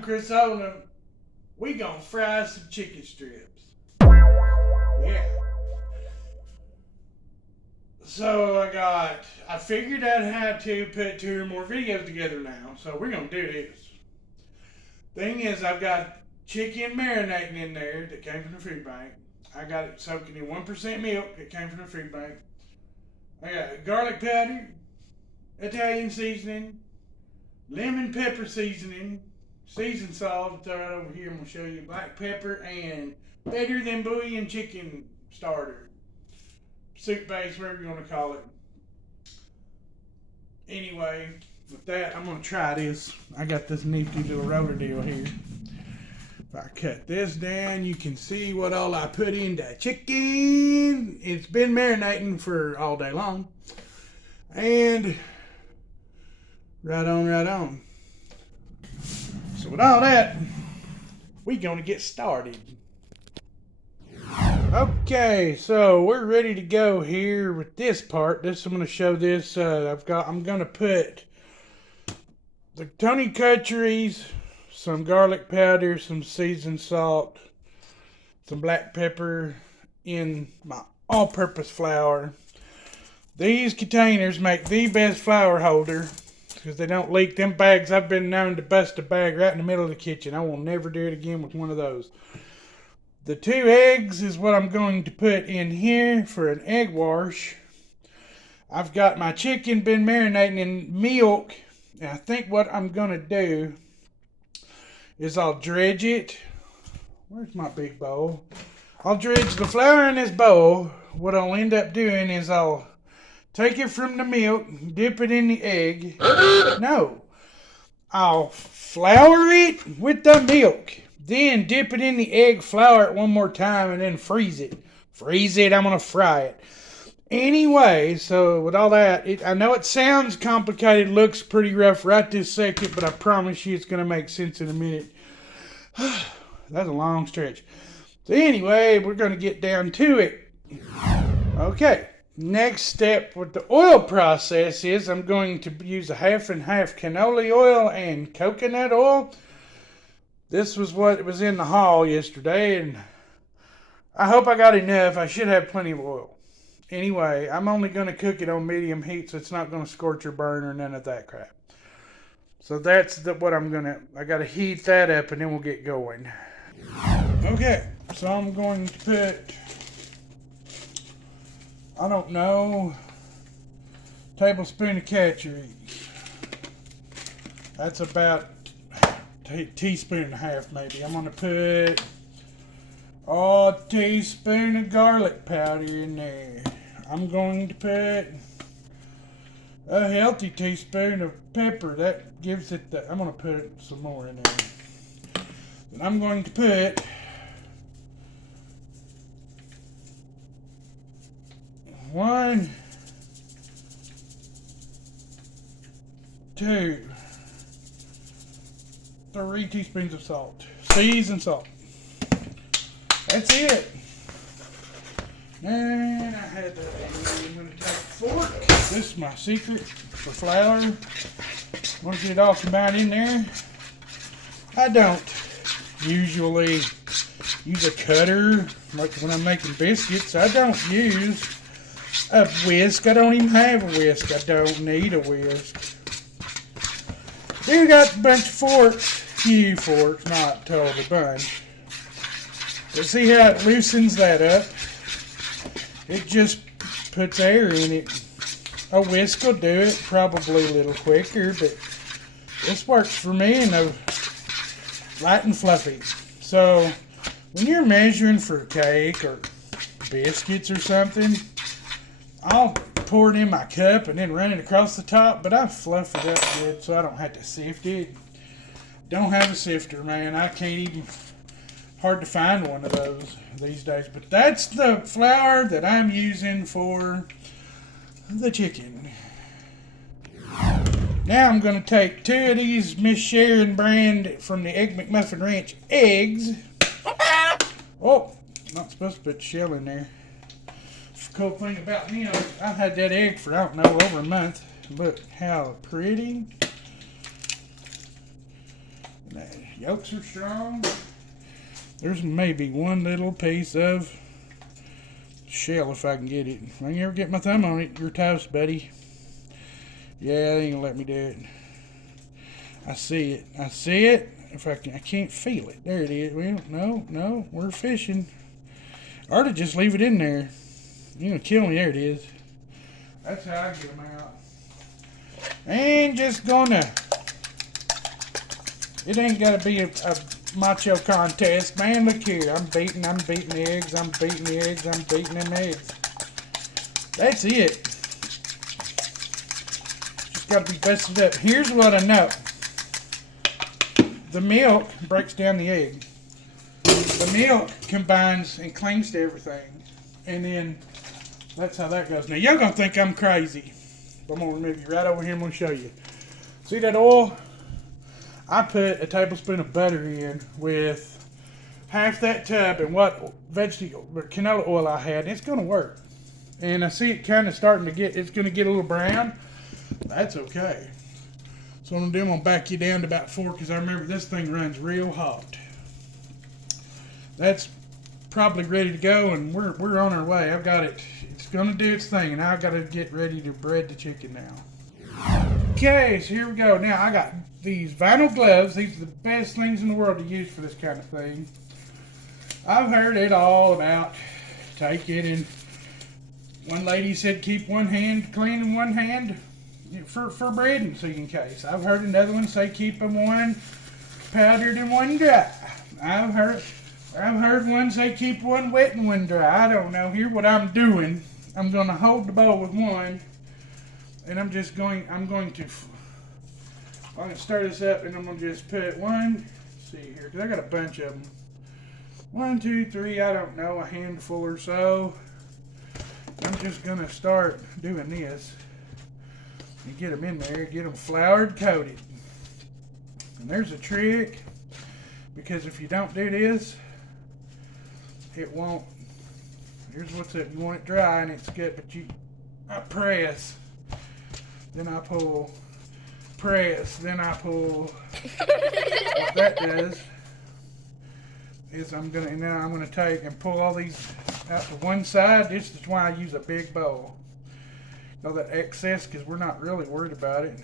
I'm Chris Oldham. We gonna fry some chicken strips. Yeah. So I figured out how to put 2 or more videos together now. So we're gonna do this. Thing is, I've got chicken marinating in there that came from the food bank. I got it soaking in 1% milk that came from the food bank. I got garlic powder, Italian seasoning, lemon pepper seasoning, seasoned salt. It's right over here. I'm gonna show you black pepper and better than bouillon chicken starter, soup base, whatever you want to call it. Anyway, with that, I'm gonna try this. I got this nifty little roller deal here. If I cut this down, you can see what all I put in that chicken. It's been marinating for all day long. And right on, right on. So with all that, we gonna get started. Okay, so we're ready to go here with this part. I'm gonna show this. I'm gonna put the Tony Countries, some garlic powder, some seasoned salt, some black pepper in my all-purpose flour. These containers make the best flour holder because they don't leak. Them bags, I've been known to bust a bag right in the middle of the kitchen. I will never do it again with one of those. The 2 eggs is what I'm going to put in here for an egg wash. I've got my chicken been marinating in milk. And I think what I'm going to do is I'll dredge it. Where's my big bowl? I'll dredge the flour in this bowl. What I'll end up doing is I'll take it from the milk, dip it in the egg. No. I'll flour it with the milk. Then dip it in the egg, flour it one more time, and then freeze it. Freeze it, I'm going to fry it. Anyway, so with all that, I know it sounds complicated, looks pretty rough right this second, but I promise you it's going to make sense in a minute. That's a long stretch. So anyway, we're going to get down to it. Okay, next step with the oil process is I'm going to use a half and half canola oil and coconut oil. This was what was in the haul yesterday, and I hope I got enough. I should have plenty of oil. Anyway, I'm only going to cook it on medium heat, so it's not going to scorch or burn or none of that crap. So that's what I got to heat that up, and then we'll get going. Okay, so I'm going to put, I don't know, tablespoon of catcher. That's about a teaspoon and a half maybe. I'm going to put a teaspoon of garlic powder in there. I'm going to put a healthy teaspoon of pepper. That gives it I'm going to put some more in there. And I'm going to put 1, 2, 3 teaspoons of salt. Seasoned salt. That's it. And I'm going to take a fork. This is my secret for flour. I'm going to get it all combined in there. I don't usually use a cutter like when I'm making biscuits. I don't use a whisk. I don't even have a whisk. I don't need a whisk. Then we got a bunch of forks. Few forks, not totally a bunch. But see how it loosens that up? It just puts air in it. A whisk will do it, probably a little quicker, but this works for me and light and fluffy. So when you're measuring for cake or biscuits or something, I'll pour it in my cup and then run it across the top, but I fluff it up good so I don't have to sift it. Don't have a sifter, man. I can't even, hard to find one of those these days. But that's the flour that I'm using for the chicken. Now I'm going to take 2 of these Miss Sharon brand from the Egg McMuffin Ranch eggs. Oh, not supposed to put shell in there. The cool thing about them, I've had that egg for, I don't know, over a month. Look how pretty. Yolks are strong. There's maybe one little piece of shell if I can get it. If I can ever get my thumb on it, you're toast, buddy. Yeah, they ain't gonna let me do it. I see it. I see it. If I can't feel it. There it is. Well, no, we're fishing. Or to just leave it in there. You're gonna kill me. There it is. That's how I get them out. Ain't just gonna. It ain't gotta be a macho contest, man. Look here. I'm beating eggs. I'm beating them eggs. That's it. Just gotta be busted up. Here's what I know. The milk breaks down the egg. The milk combines and clings to everything. And then that's how that goes. Now, y'all gonna think I'm crazy. But I'm gonna remove you right over here. I'm gonna show you. See that oil? I put a tablespoon of butter in with half that tub and what vegetable or canola oil I had. It's gonna work. And I see it kind of starting to get, it's gonna get a little brown. That's okay. So what I'm gonna do, I'm gonna back you down to about 4 because I remember this thing runs real hot. That's probably ready to go, and we're on our way. I've got it. It's gonna do its thing, and I've got to get ready to bread the chicken now. Okay, so here we go. Now I got these vinyl gloves. These are the best things in the world to use for this kind of thing. I've heard it all about take it, and one lady said keep one hand clean and one hand for breading, so in case. I've heard another one say keep them one powdered and one dry. I've heard one say keep one wet and one dry. I don't know. Here what I'm doing. I'm going to hold the bowl with one, and I'm going to stir this up, and I'm going to just put one, let's see here, because I got a bunch of them. 1, 2, 3, I don't know, a handful or so. I'm just going to start doing this and get them in there, get them floured coated. And there's a trick, because if you don't do this, it won't. Here's what's up. You want it dry and it's good, but I press, then I pull, press, then I pull. What that does is now I'm gonna take and pull all these out to one side. This is why I use a big bowl. All that excess, because we're not really worried about it.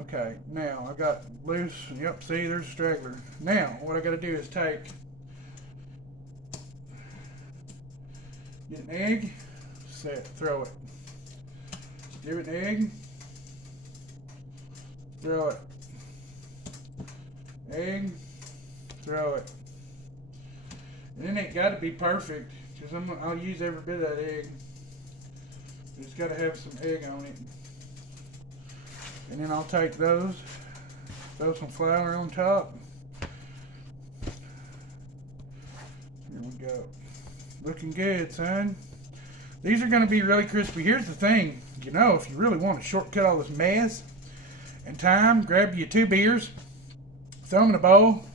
Okay, now I got loose. Yep, see, there's a straggler. Now, what I got to do is get an egg, throw it. Give it an egg, throw it. Egg, throw it. And it ain't got to be perfect, because I'll use every bit of that egg. It's got to have some egg on it. And then I'll take those, throw some flour on top. Here we go. Looking good, son. These are going to be really crispy. Here's the thing. You know, if you really want to shortcut all this mess and time, grab you 2 beers, throw them in a bowl,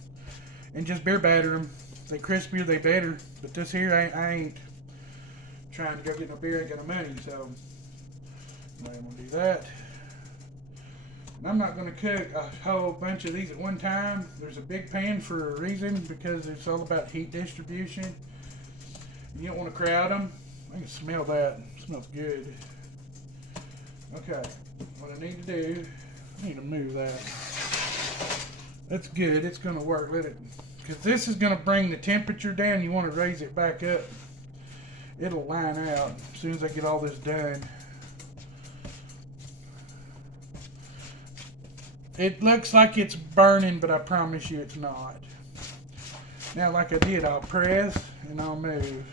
and just beer batter them. They crispier, they better. But this here, I ain't trying to go get no beer. I ain't got no money, so I'm going to do that. And I'm not going to cook a whole bunch of these at one time. There's a big pan for a reason, because it's all about heat distribution. You don't want to crowd them. I can smell that. It smells good. Okay, what I need to do, I need to move that. That's good. It's going to work. Let it, because this is going to bring the temperature down. You want to raise it back up. It'll line out as soon as I get all this done. It looks like it's burning, but I promise you it's not. Now, like I did, I'll press and I'll move.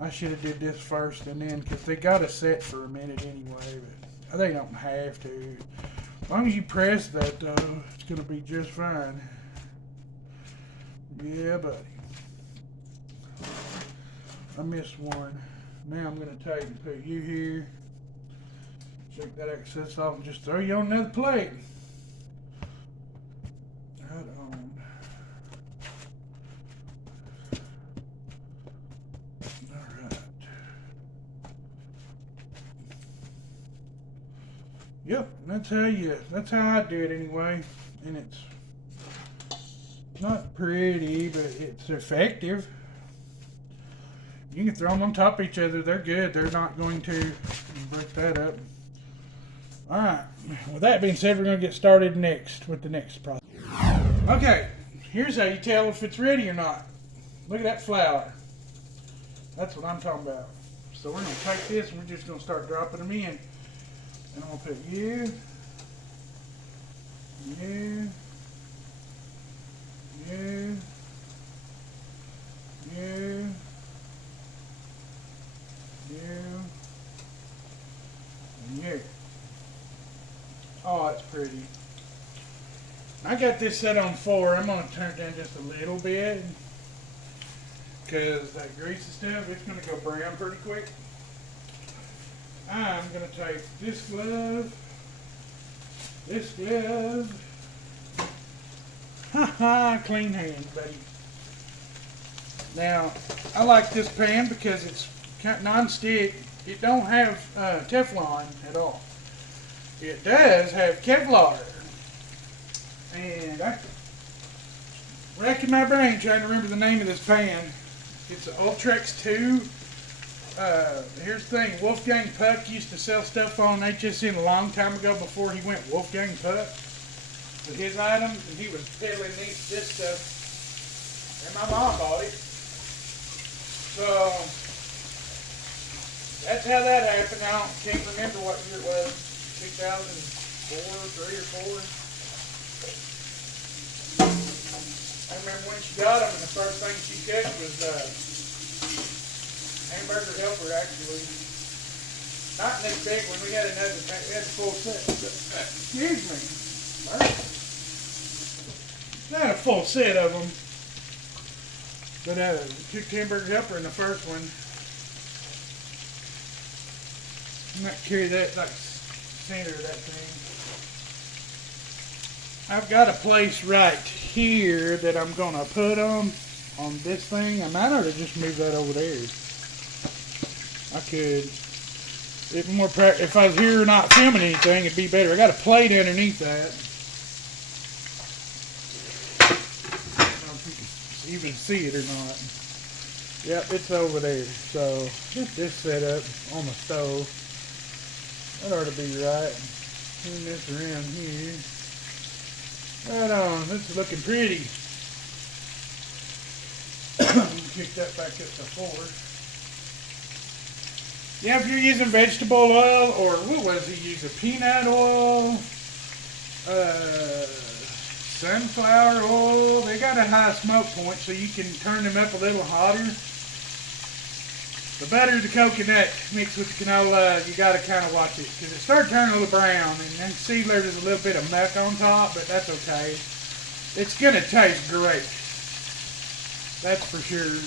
I should have did this first and then, because they got to set for a minute anyway, but they don't have to. As long as you press that, though, it's going to be just fine. Yeah, buddy. I missed one. Now I'm going to take and put you here. Shake that excess off and just throw you on another plate. Right on. Alright. Yep, that's how I do it anyway. And it's not pretty, but it's effective. You can throw them on top of each other. They're good. They're not going to break that up. All right. With that being said, we're going to get started next with the next process. Okay. Here's how you tell if it's ready or not. Look at that flour. That's what I'm talking about. So we're going to take this and we're just going to start dropping them in. And I'm going to put you, you, you, you, and you. Oh, it's pretty. I got this set on 4. I'm going to turn it down just a little bit because that grease and stuff, it's going to go brown pretty quick. I'm going to take this glove, clean hands, buddy. Now, I like this pan because it's non-stick. It don't have Teflon at all. It does have Kevlar. And I racking my brain trying to remember the name of this pan. It's an Ultrex 2. Here's the thing. Wolfgang Puck used to sell stuff on HSN a long time ago before he went Wolfgang Puck with his items. And he was peddling this stuff. And my mom bought it. So that's how that happened. I can't remember what year it was. 2004, 3 or 4. I remember when she got them, and the first thing she cooked was hamburger helper, actually. Not in this big one. We had another. We had a full set. Excuse me. Not a full set of them. But cooked hamburger helper in the first one. I might carry that like center of that thing. I've got a place right here that I'm going to put them on this thing. I might ought to just move that over there. I could. If I was here not filming anything, it'd be better. I got a plate underneath that. I don't know if you can even see it or not. Yep, it's over there. So, get this set up on the stove. That ought to be right. Turn this around here. Right on, this is looking pretty. Kick that back up to 4. Yeah, if you're using vegetable oil, or what was he using? Peanut oil, sunflower oil. They got a high smoke point, so you can turn them up a little hotter. The butter, the coconut mixed with the canola, you got to kind of watch it because it started turning a little brown, and then see there's a little bit of muck on top, but that's okay. It's going to taste great. That's for sure.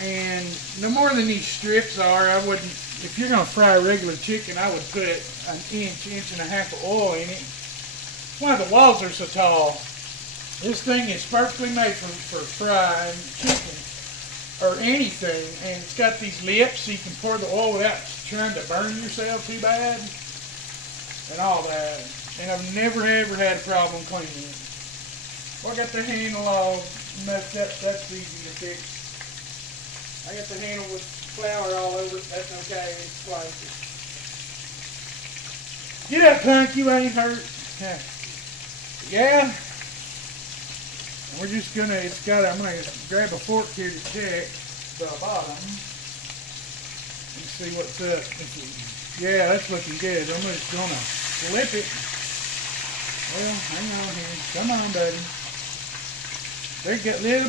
And no more than these strips are, I wouldn't, if you're going to fry regular chicken, I would put an inch and a half of oil in it. Why the walls are so tall. This thing is perfectly made for frying chicken or anything, and it's got these lips so you can pour the oil without trying to burn yourself too bad and all that. And I've never ever had a problem cleaning it. Well, I got the handle all messed up. That's easy to fix. I got the handle with flour all over it. That's okay. It's spicy. Get up, punk. You ain't hurt. Yeah. We're just gonna, I'm gonna grab a fork here to check the bottom and see what's up. Yeah, that's looking good. I'm just gonna flip it. Well, hang on here. Come on, buddy. They get a little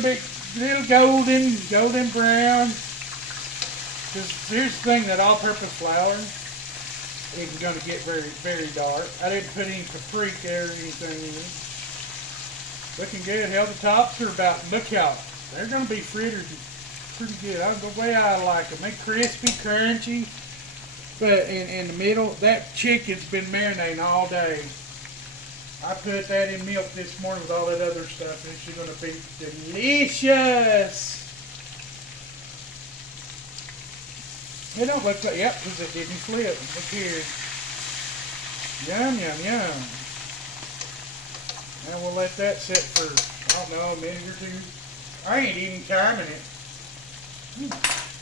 golden brown. Because here's the thing, that all-purpose flour isn't gonna get very, very dark. I didn't put any paprika or anything in it. Looking good. Hell, the tops are about, look how, they're going to be frittered pretty good. The way I like them. They're crispy, crunchy. But in the middle, that chicken's been marinating all day. I put that in milk this morning with all that other stuff. And it's going to be delicious. It don't look like, yep, because it didn't flip. Look here. Yum, yum, yum. Now we'll let that sit for, I don't know, a minute or two. I ain't even timing it.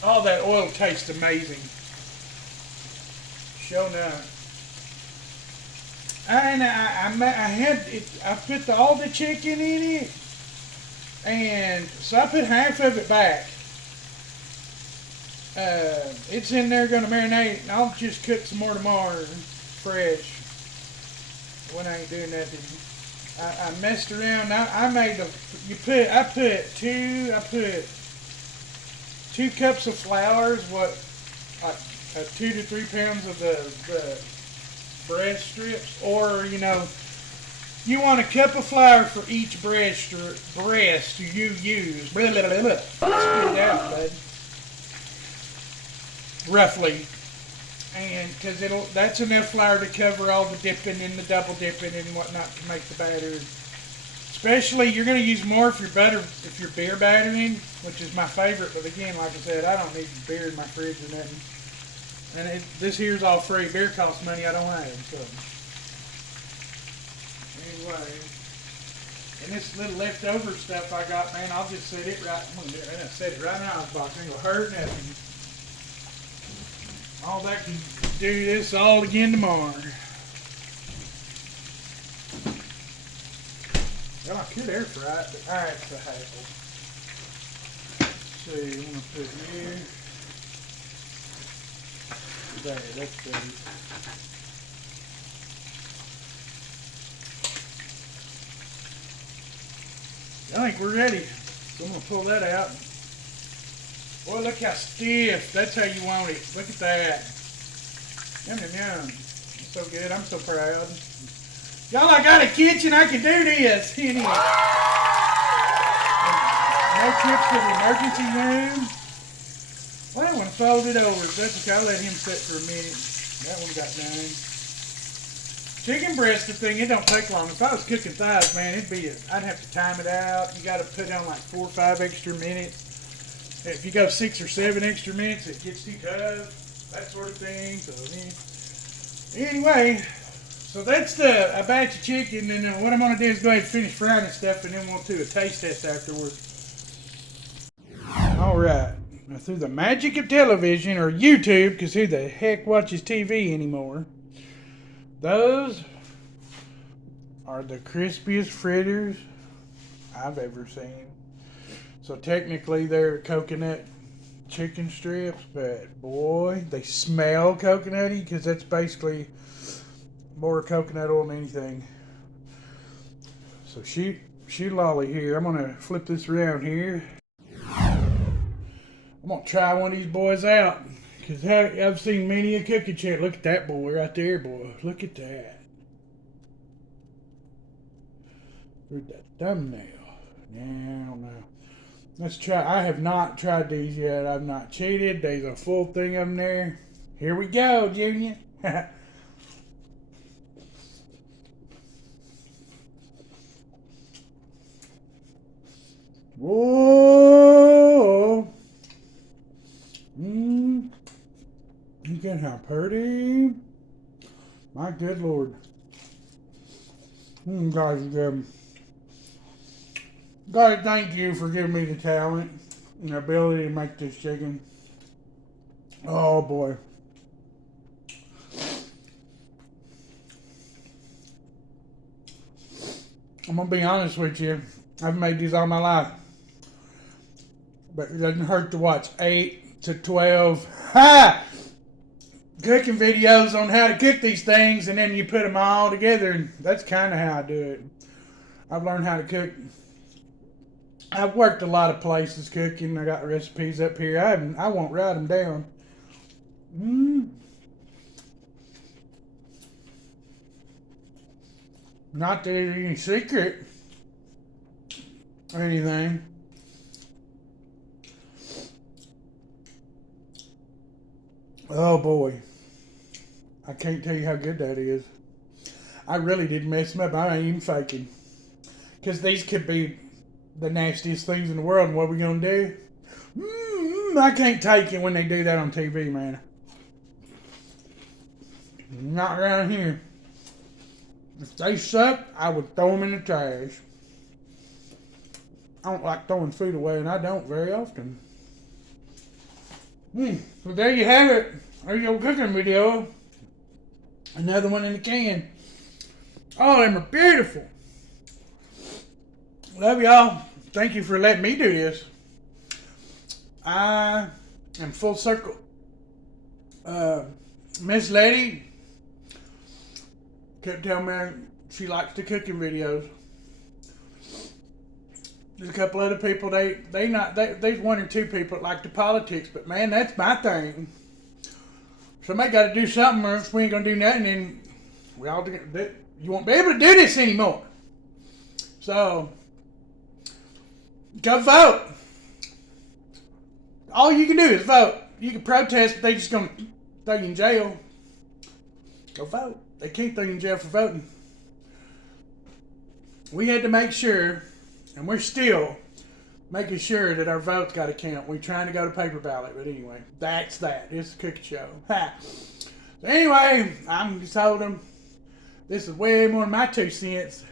Oh, that oil tastes amazing. Sure enough. And I put all the chicken in it, and so I put half of it back. It's in there going to marinate, and I'll just cook some more tomorrow, fresh. When I ain't doing nothing, I messed around. I put 2 cups of flour, like 2 to 3 pounds of the breast strips, or you want a cup of flour for each breast you use. Blah, blah, blah, blah. Spit it out, bud. Roughly. And because that's enough flour to cover all the dipping and the double dipping and whatnot to make the batter. Especially, you're going to use more if you're beer battering, which is my favorite. But again, like I said, I don't need beer in my fridge or nothing. And this here's all free. Beer costs money I don't have. So anyway, and this little leftover stuff I got, man, I'll just set it right. I'm gonna set it right now in the box. Ain't gonna hurt nothing. All that can do this all again tomorrow. Well, I could air fry it, but that's a hassle. Let's see, I'm gonna put here. There, that's good. I think we're ready. So I'm gonna pull that out. Boy, look how stiff. That's how you want it. Look at that. Yum, yum, yum. It's so good. I'm so proud. Y'all, I got a kitchen. I can do this. Anyway. No trips to the emergency room. Well, that one folded over. That's okay. I'll let him sit for a minute. That one got done. Chicken breast, the thing, it don't take long. If I was cooking thighs, man, I'd have to time it out. You got to put on like 4 or 5 extra minutes. If you go 6 or 7 extra minutes, it gets too tough. That sort of thing. So anyway, so that's a batch of chicken. And what I'm going to do is go ahead and finish frying this stuff, and then we'll do a taste test afterwards. All right. Now, through the magic of television or YouTube, because who the heck watches TV anymore? Those are the crispiest fritters I've ever seen. So technically they're coconut chicken strips, but boy, they smell coconutty because that's basically more coconut oil than anything. So shoot lolly here. I'm gonna flip this around here. I'm gonna try one of these boys out because I've seen many a cooking channel. Look at that boy right there, boy. Look at that. Read that thumbnail. Now. Let's try. I have not tried these yet. I've not cheated. There's a full thing of them there. Here we go, Junior. Whoa. Look at how pretty. My good Lord. Guys, God, thank you for giving me the talent and the ability to make this chicken. Oh boy. I'm gonna be honest with you. I've made these all my life. But it doesn't hurt to watch 8 to 12 cooking videos on how to cook these things, and then you put them all together, and that's kind of how I do it. I've learned how to cook. I've worked a lot of places cooking. I got recipes up here. I won't write them down. Not that it's any secret or anything. Oh boy. I can't tell you how good that is. I really didn't mess them up. I ain't even faking. Because these could be the nastiest things in the world. And what are we going to do? I can't take it when they do that on TV, man. Not around here. If they suck, I would throw them in the trash. I don't like throwing food away, and I don't very often. So there you have it. There's your cooking video. Another one in the can. Oh, them are beautiful. Love y'all. Thank you for letting me do this. I am full circle. Miss Lady kept telling me she likes the cooking videos. There's a couple other people, there's one or two people that like the politics, but man, that's my thing. Somebody got to do something, or else we ain't gonna do nothing, and you won't be able to do this anymore. So, go vote. All you can do is vote. You can protest, but they just gonna throw you in jail. Go vote. They can't throw you in jail for voting. We had to make sure, and we're still making sure that our votes got to count. We're trying to go to paper ballot, but anyway, that's that. It's a Cookin Show. Ha. So anyway, I'm just told them this is way more than my 2 cents.